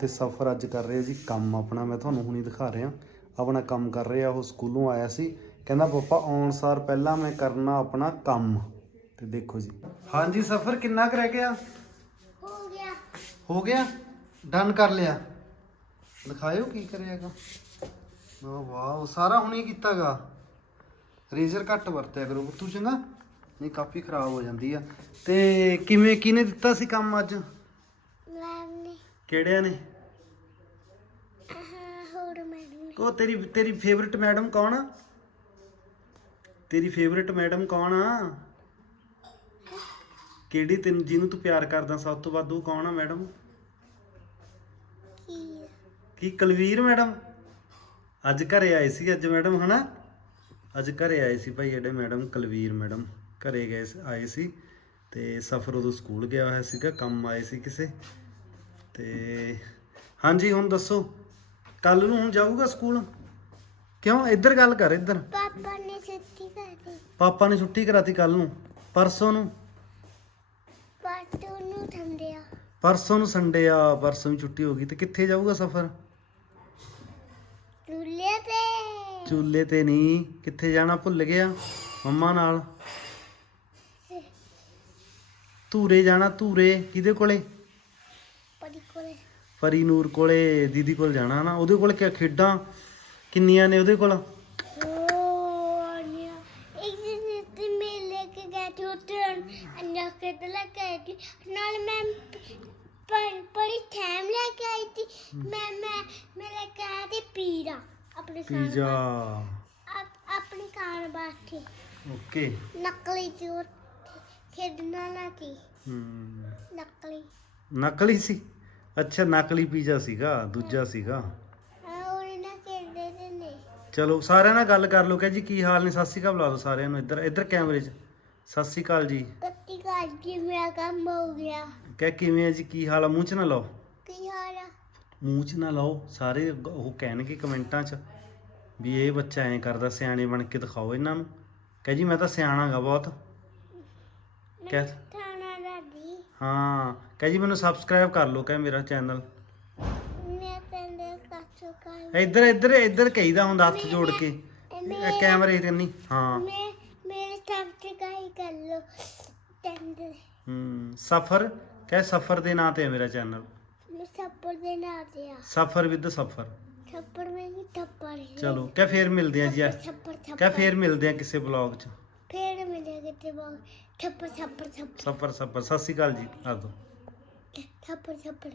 ਤੇ ਸਫਰ ਅੱਜ ਕਰ ਰਿਹਾ ਜੀ ਕੰਮ ਆਪਣਾ ਮੈਂ ਤੁਹਾਨੂੰ ਹੁਣੀ ਦਿਖਾ ਰਿਹਾ। ਆਪਣਾ ਕੰਮ ਕਰ ਰਿਹਾ ਉਹ ਸਕੂਲੋਂ ਆਇਆ ਸੀ। ਕਹਿੰਦਾ ਪਾਪਾ ਆਉਣ ਸਾਰ ਪਹਿਲਾਂ ਮੈਂ ਕਰਨਾ ਆਪਣਾ ਕੰਮ। ਤੇ ਦੇਖੋ ਜੀ। ਹਾਂਜੀ ਸਫਰ ਕਿੰਨਾ ਕੁ ਰਹਿ ਗਿਆ? ਹੋ ਗਿਆ। ਹੋ ਗਿਆ? ਡਨ ਕਰ ਲਿਆ। ਦਿਖਾਇਓ ਕੀ ਕਰਿਆਗਾ। ਵਾਹ ਵਾਹ ਸਾਰਾ ਹੁਣੀ ਕੀਤਾਗਾ। ਰੇਜ਼ਰ ਘੱਟ ਵਰਤਿਆ ਕਰੋ ਤੂੰ ਚੰਗਾ? ਨਹੀਂ ਕਾਫੀ ਖਰਾਬ ਹੋ ਜਾਂਦੀ ਆ। ਤੇ ਕਿਵੇਂ ਕਿਹਨੇ ਦਿੱਤਾ ਸੀ ਕੰਮ ਅੱਜ? ਕਿਹੜਿਆਂ ਨੇ ਆਹ ਹੋਰ ਮੈਡਮ ਨੇ ਉਹ ਤੇਰੀ ਤੇਰੀ ਫੇਵਰਿਟ ਮੈਡਮ ਕੌਣ ਆ? ਤੇਰੀ ਫੇਵਰਿਟ ਮੈਡਮ ਕੌਣ ਆ? ਕਿਹੜੀ ਤੈਨੂੰ, ਜਿਹਨੂੰ ਤੂੰ ਪਿਆਰ ਕਰਦਾ ਸਭ ਤੋਂ ਵੱਧ, ਉਹ ਕੌਣ ਆ ਮੈਡਮ ਕੀ ਕੀ ਕੁਲਵੀਰ ਮੈਡਮ ਅੱਜ ਘਰੇ ਆਏ ਸੀ ਅੱਜ ਮੈਡਮ ਹਨਾ? ਅੱਜ ਘਰੇ ਆਏ ਸੀ ਭਾਈ ਜਿਹੜੇ ਮੈਡਮ ਕੁਲਵੀਰ ਮੈਡਮ ਘਰੇ ਗਏ ਆਏ ਸੀ ਤੇ ਸਫਰ ਉਦੋਂ ਸਕੂਲ ਗਿਆ ਹੋਇਆ ਸੀਗਾ, ਕੰਮ ਆਏ ਸੀ ਕਿਸੇ ਤੇ। ਹਾਂਜੀ, ਹੁਣ ਦੱਸੋ। ਕੱਲ ਨੂੰ ਹੁਣ ਜਾਊਗਾ ਸਕੂਲ? ਕਿਉਂ? ਇੱਧਰ ਗੱਲ ਕਰ ਇੱਧਰ। ਪਾਪਾ ਨੇ ਛੁੱਟੀ ਕਰ ਦਿੱਤੀ। ਪਾਪਾ ਨੇ ਛੁੱਟੀ ਕਰਾਤੀ ਕੱਲ ਨੂੰ? ਪਰਸੋਂ ਨੂੰ? ਪਾਟੋ ਨੂੰ ਠੰਡਿਆ ਪਰਸੋਂ ਨੂੰ ਸੰਡੇ ਆ ਪਰਸੋਂ ਵੀ ਛੁੱਟੀ ਹੋ ਗਈ। ਤੇ ਕਿੱਥੇ ਜਾਊਗਾ ਸਫਰ? ਚੁੱਲ੍ਹੇ ਤੇ। ਚੂਲੇ ਤੇ ਨਹੀਂ। ਕਿੱਥੇ ਜਾਣਾ ਭੁੱਲ ਗਿਆ? ਮੰਮਾ ਨਾਲ। ਧੂਰੇ ਜਾਣਾ ਧੂਰੇ। ਕਿਹਦੇ ਕੋਲੇ? ਪਰੀ ਨੂਰ ਕੋਲੇ ਦੀਦੀ ਕੋਲ ਜਾਣਾ ਨਾ ਉਹਦੇ ਕੋਲ ਕਿ ਖੇਡਾਂ? ਕਿੰਨੀਆਂ ਨੇ ਉਹਦੇ ਕੋਲ? ਕੇ ਗਿਆ ਸੀ ਉੱਥੇ ਅੰਨਾ ਕੇ ਤੇ ਲੈ ਕੇ ਆਈ ਸੀ। ਨਾਲ ਮੈਂ ਪਰ ਪੜੀ ਥੈਮ ਲੈ ਕੇ ਆਈ ਸੀ। ਮੈਂ ਮੈਂ ਮੈਂ ਲੈ ਕੇ ਆਈ ਸੀ ਪੀਜ਼ਾ ਆਪਣੇ ਖਾਣ ਪੀਜ਼ਾ। ਆਪ- ਆਪਣੀ ਕਾਰ ਬਾਠੀ ਓਕੇ। ਨਕਲੀ ਚੋਰ ਖੇਡਣਾ ਨਾ ਸੀ। ਹਮ, ਨਕਲੀ। ਨਕਲੀ ਸੀ? ਅੱਛਾ ਨਕਲੀ ਪੀਜ਼ਾ ਸੀਗਾ ਦੂਜਾ ਸੀਗਾ। ਆ ਉਹ ਨਾ ਖੇਡਦੇ ਤੇ ਨੇ। ਚਲੋ ਸਾਰਿਆਂ ਨਾਲ ਗੱਲ ਕਰ ਲਓ ਕਿ ਜੀ ਕੀ ਹਾਲ ਨੇ? ਸਤਿ ਸ਼੍ਰੀ ਅਕਾਲ ਬੁਲਾ ਦਿਓ ਸਾਰਿਆਂ ਨੂੰ ਇੱਧਰ ਇੱਧਰ ਕੈਮਰੇ 'ਚ। ਸਤਿ ਸ਼੍ਰੀ ਅਕਾਲ ਜੀ। ਕੱਤੀ ਕਾਜ ਕੀ ਮੇਰਾ ਕੰਮ ਹੋ ਗਿਆ। ਕਹਿ ਕਿਵੇਂ ਹੈ ਜੀ ਕੀ ਹਾਲ ਆ? ਮੂੰਹ 'ਚ ਨਾ ਲਾਓ। ਕੀ ਹਾਲ ਆ? ਮੂੰਹ 'ਚ ਨਾ ਲਾਓ। ਸਾਰੇ ਉਹ ਕਹਿਣਗੇ ਕਮੈਂਟਾਂ 'ਚ ਵੀ ਇਹ ਬੱਚਾ ਐਂ ਕਰਦਾ ਸਿਆਣੇ ਬਣ ਕੇ ਦਿਖਾਓ ਇਹਨਾਂ ਨੂੰ। ਕਹਿ ਜੀ ਮੈਂ ਤਾਂ ਸਿਆਣਾਗਾ ਬਹੁਤ। ਕਹਿ ਹਾਂ ਕਹਿ ਜੀ ਮੈਨੂੰ ਸਬਸਕ੍ਰਾਈਬ ਕਰ ਲਓ ਕਹਿ ਮੇਰਾ ਚੈਨਲ ਮੈਂ ਕਰ ਇੱਧਰ ਇੱਧਰ ਇੱਧਰ ਕਹੀਦਾ ਹੁੰਦਾ ਹੱਥ ਜੋੜ ਕੇ। ਇਹ ਕੈਮਰੇ ਤੇ ਨਹੀਂ ਹਾਂ। ਮੈਂ ਮੇਰੇ ਕਰ ਸਫਰ ਕਹਿ ਸਫਰ ਦੇ ਨਾਂ ਤੇ ਹੈ ਮੇਰਾ ਚੈਨਲ ਮੈਂ ਸੱਪੜ ਦੇ ਨਾਲ ਦਿਆ ਸਫਰ ਵਿਦ ਸਫਰ। ਥੱਪੜ ਮੈਂ ਥੱਪੜ ਹੈ। ਚਲੋ ਕਹਿ ਫੇਰ ਮਿਲਦੇ ਆ ਜੀ ਕਹਿ ਫੇਰ ਮਿਲਦੇ ਆ ਕਿਸੇ ਬਲੌਗ 'ਚ। ਤੇ ਬਾਅਦ ਥੱਪੜ ਥੱਪੜ ਸਤਿ ਸ਼੍ਰੀ ਅਕਾਲ ਜੀ ਆ ਦੋ ਥੱਪੜ ਥੱਪੜ।